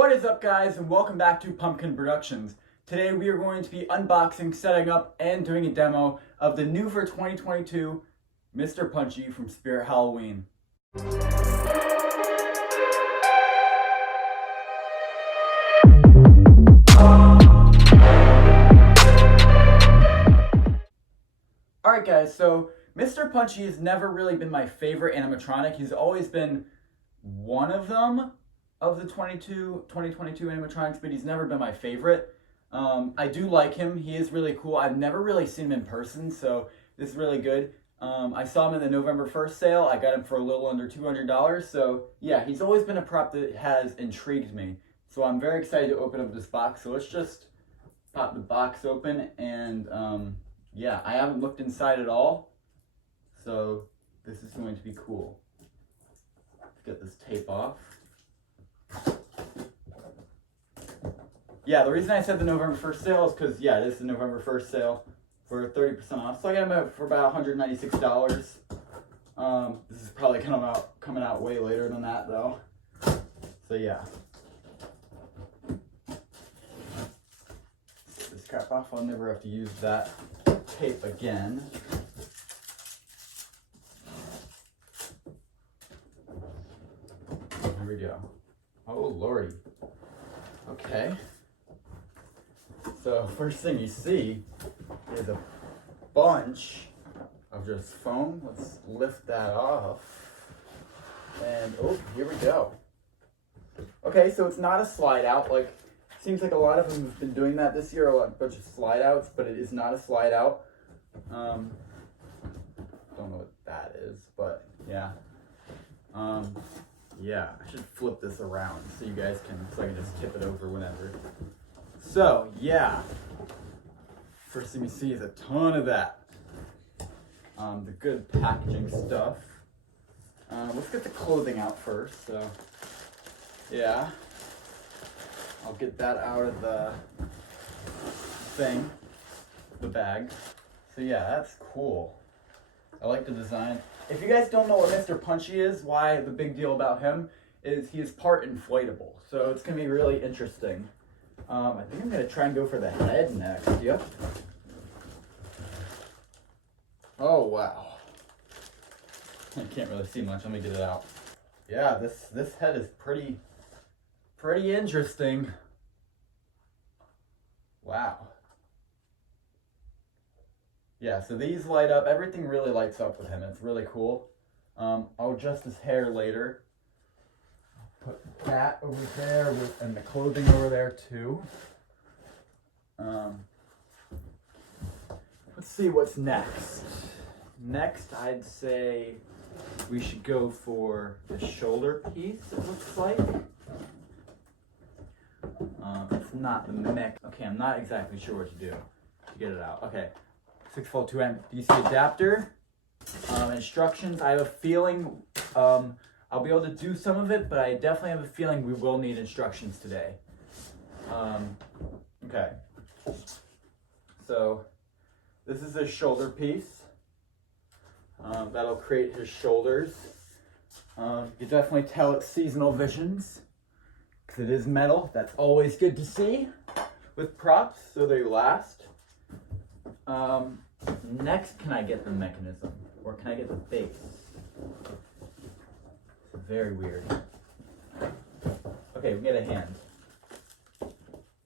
What is up, guys, and welcome back to Pumpkin Productions. Today we are going to be unboxing, setting up, and doing a demo of the new for 2022 Mr. Punchy from Spirit Halloween. Alright guys, so Mr. Punchy has never really been my favorite animatronic. He's always been one of them of the 2022 animatronics, but he's never been my favorite. I do like him. He is really cool. I've never really seen him in person, so this is really good. I saw him in the November 1st sale. I got him for a little under $200. So yeah, he's always been a prop that has intrigued me. So I'm very excited to open up this box. So let's just pop the box open and yeah, I haven't looked inside at all. So this is going to be cool. Let's get this tape off. Yeah, the reason I said the November 1st sale is because, yeah, this is the November 1st sale for 30% off. So I got them for about $196. This is probably coming out way later than that, though. So, yeah. Get this crap off. I'll never have to use that tape again. Here we go. Oh, Lordy. Okay. So first thing you see is a bunch of just foam. Let's lift that off. And oh, here we go. Okay, so it's not a slide out. Like, seems like a lot of them have been doing that this year, a bunch of slide outs, but it is not a slide out. Don't know what that is, but yeah. Yeah, I should flip this around so you guys can, so I can just tip it over whenever. So, yeah. First thing you see is a ton of that. The good packaging stuff. Let's get the clothing out first. So, yeah. I'll get that out of the thing, the bag. So, yeah, that's cool. I like the design. If you guys don't know what Mr. Punchy is, why the big deal about him is he is part inflatable. So it's going to be really interesting. I think I'm going to try and go for the head next. Yep. Oh, wow. I can't really see much. Let me get it out. Yeah, this head is pretty interesting. Wow. Yeah, so these light up. Everything really lights up with him. It's really cool. I'll adjust his hair later. I'll put that over there and the clothing over there too. Let's see what's next. Next, I'd say we should go for the shoulder piece, it looks like. It's not the mech. Okay, I'm not exactly sure what to do to get it out. Okay. 6-volt 2 amp DC adapter. Instructions. I have a feeling I'll be able to do some of it, but I definitely have a feeling we will need instructions today. Okay. So this is a shoulder piece. That'll create his shoulders. You can definitely tell it's seasonal visions because it is metal. That's always good to see with props, so they last. Next, can I get the mechanism? Or can I get the base? It's very weird. Okay, we get a hand.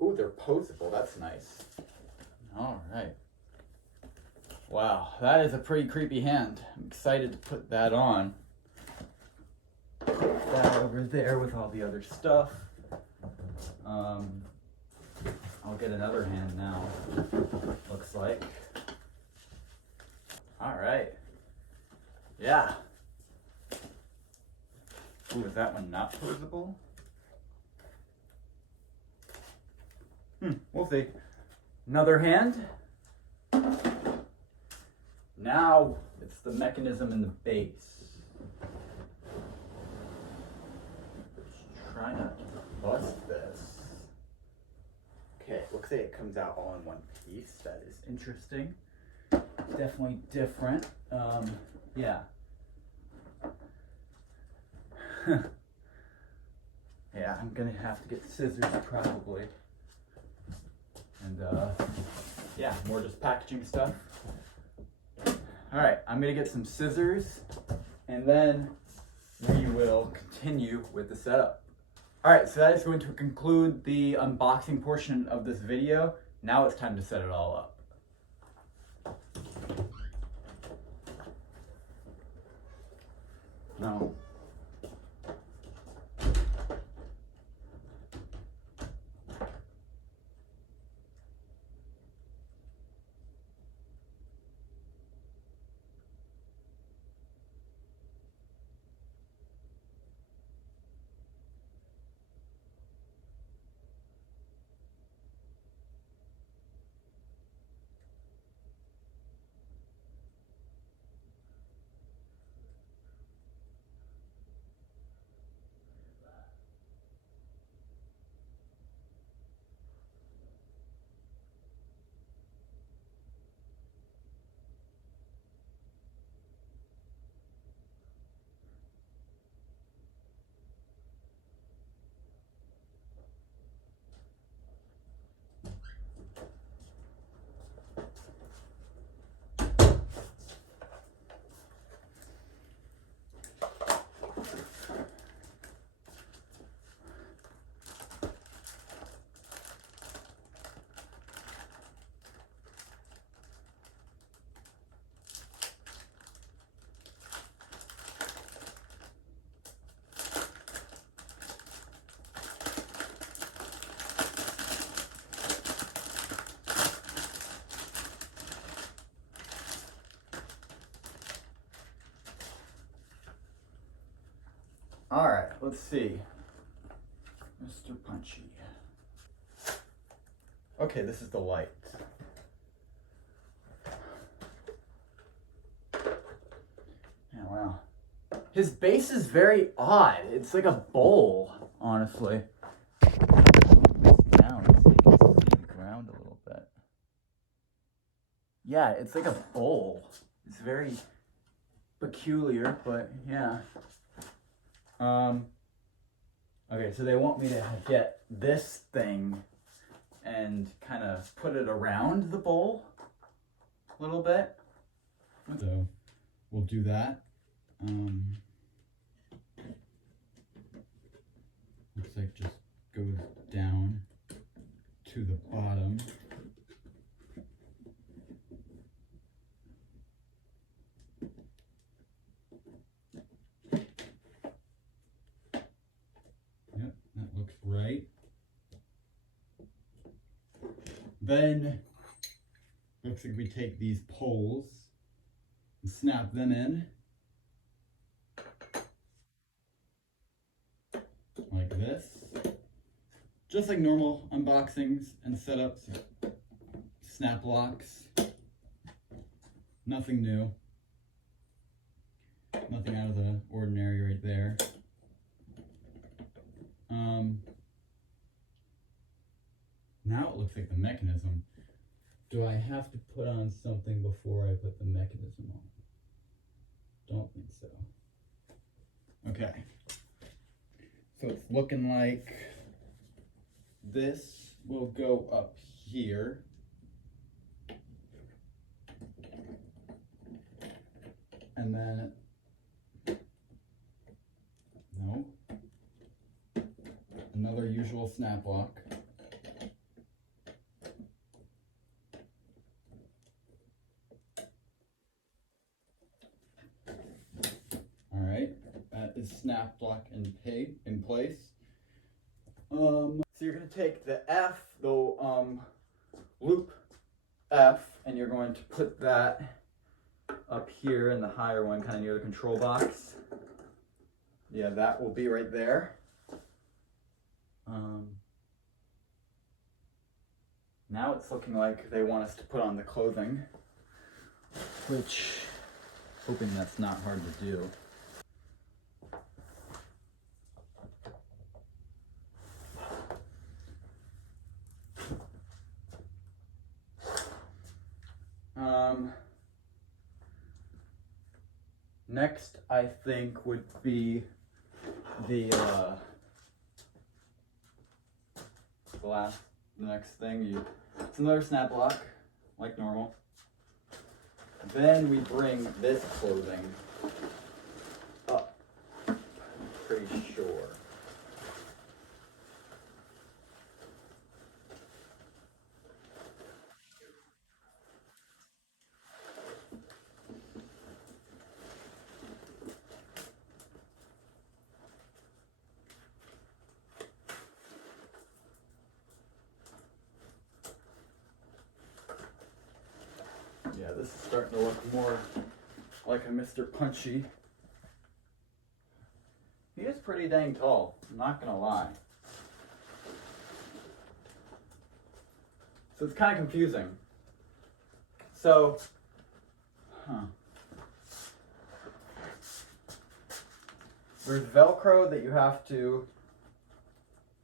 Ooh, they're posable. That's nice. Alright. Wow, that is a pretty creepy hand. I'm excited to put that on. Put that over there with all the other stuff. I'll get another hand now, looks like. All right. Yeah. Ooh, is that one not posable? We'll see. Another hand. Now it's the mechanism and the base. Let's try not to bust this. Okay, looks like it comes out all in one piece. That is interesting. Definitely different. Yeah. Yeah, I'm gonna have to get scissors probably. And yeah, more just packaging stuff. All right, I'm gonna get some scissors and then we will continue with the setup. All right, so that is going to conclude the unboxing portion of this video. Now it's time to set it all up. No. All right, let's see. Mr. Punchy. Okay, this is the light. Yeah, wow. His base is very odd. It's like a bowl, honestly. It's down, so you can see the ground a little bit. Yeah, it's like a bowl. It's very peculiar, but yeah. Okay, so they want me to get this thing and kind of put it around the bowl a little bit. So we'll do that. Looks like just goes down to the bottom. Yep, that looks right. Then looks like we take these poles and snap them in like this. Just like normal unboxings and setups, snap locks. Nothing new. Nothing out of the ordinary right there. Now it looks like the mechanism. Do I have to put on something before I put the mechanism on? Don't think so. Okay. So it's looking like this will go up here. And then, no, another usual snap lock. All right, that is snap lock in place. So you're gonna take the F, the loop F, and you're going to put that up here in the higher one, kind of near the control box. Yeah, that will be right there. Now it's looking like they want us to put on the clothing, which, hoping that's not hard to do. Next, I think would be the the next thing. It's another snap lock, like normal. Then we bring this clothing up, pretty sure. Yeah, this is starting to look more like a Mr. Punchy. He is pretty dang tall, I'm not gonna lie. So it's kind of confusing. So, there's Velcro that you have to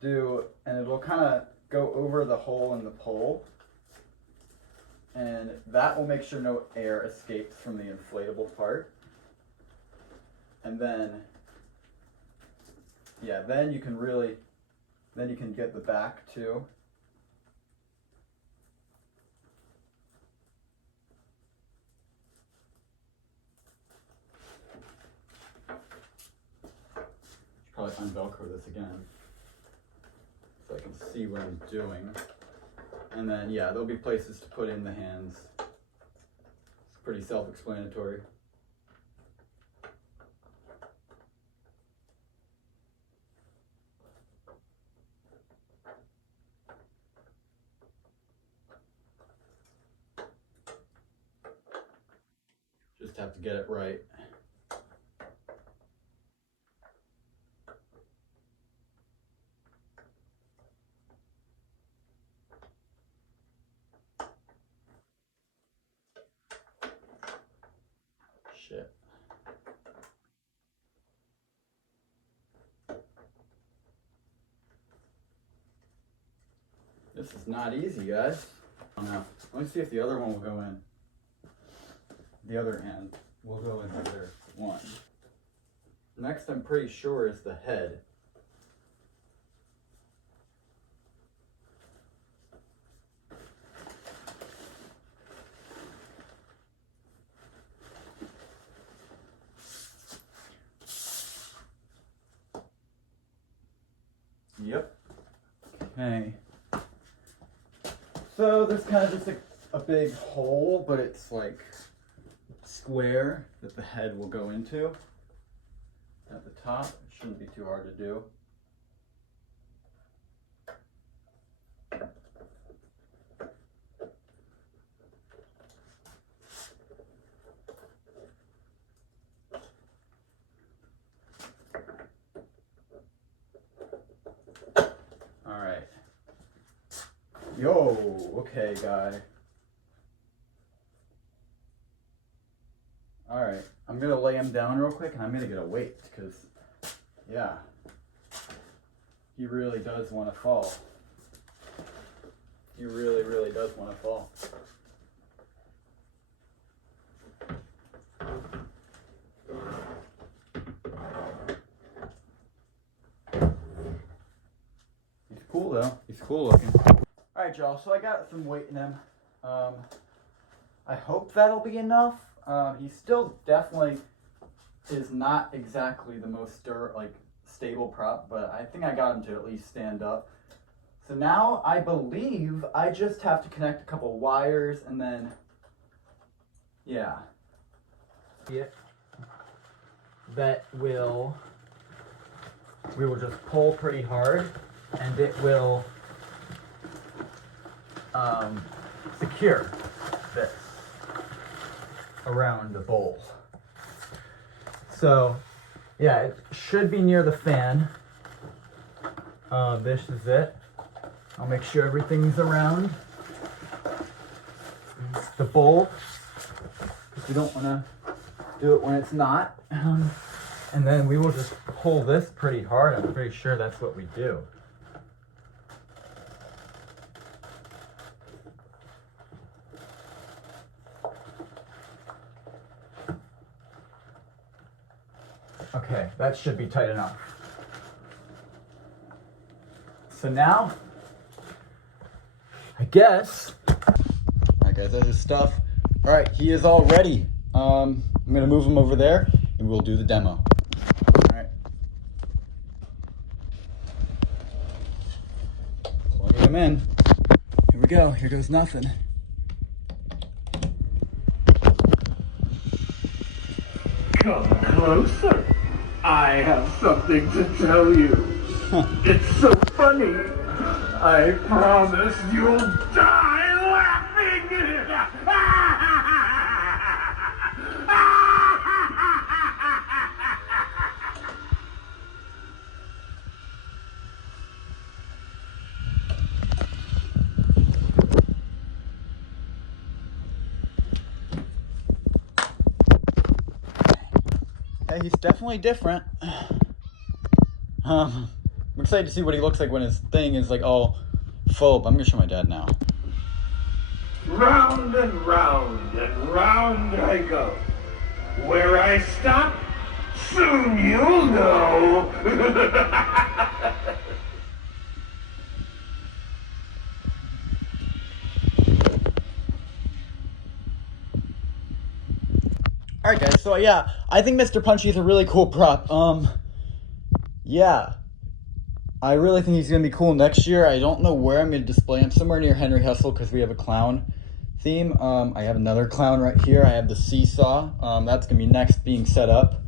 do, and it'll kind of go over the hole in the pole. And that will make sure no air escapes from the inflatable part. And then, yeah, then you can get the back too. Probably unvelcro this again so I can see what I'm doing. And then, yeah, there'll be places to put in the hands. It's pretty self-explanatory. Just have to get it right. Shit. This is not easy, guys. Oh no. Let me see if the other one will go in. The other end will go in the other one. Next, I'm pretty sure is the head. Yep. Okay. So there's kind of just a big hole, but it's like square that the head will go into at the top. It shouldn't be too hard to do. All right. Yo, okay, guy. All right, I'm gonna lay him down real quick and I'm gonna get a weight because, yeah, he really does want to fall. He really, really does want to fall. He's cool though. He's cool looking. All right, y'all. So I got some weight in him. I hope that'll be enough. He still definitely is not exactly the most stable prop, but I think I got him to at least stand up. So now I believe I just have to connect a couple wires and then, yeah. That we will just pull pretty hard and it will secure this around the bowl. So yeah, it should be near the fan. This is it. I'll make sure everything's around the bowl because we don't want to do it when it's not. And then we will just pull this pretty hard. I'm pretty sure that's what we do. Okay, that should be tight enough. So now I guess. Alright guys, that's his stuff. Alright, he is all ready. I'm gonna move him over there and we'll do the demo. Alright. Plugging him in. Here we go. Here goes nothing. Come closer. I have something to tell you. It's so funny. I promise you'll die laughing. Yeah, he's definitely different. I'm excited to see what he looks like when his thing is like all full. But I'm gonna show my dad now. Round and round and round I go. Where I stop, soon you'll know. Alright guys, so yeah, I think Mr. Punchy is a really cool prop. Yeah. I really think he's going to be cool next year. I don't know where I'm going to display him. Somewhere near Henry Hustle because we have a clown theme. I have another clown right here. I have the seesaw. That's going to be next being set up.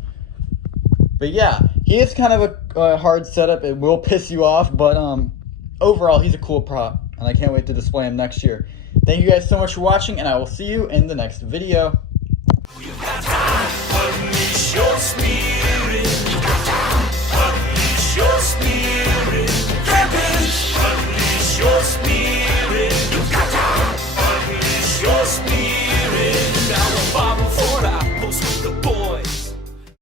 But yeah, he is kind of a hard setup. It will piss you off, but overall, he's a cool prop. And I can't wait to display him next year. Thank you guys so much for watching, and I will see you in the next video. Unleash your spirit. Unleash your spirit. Unleash your spirit. Unleash your spirit.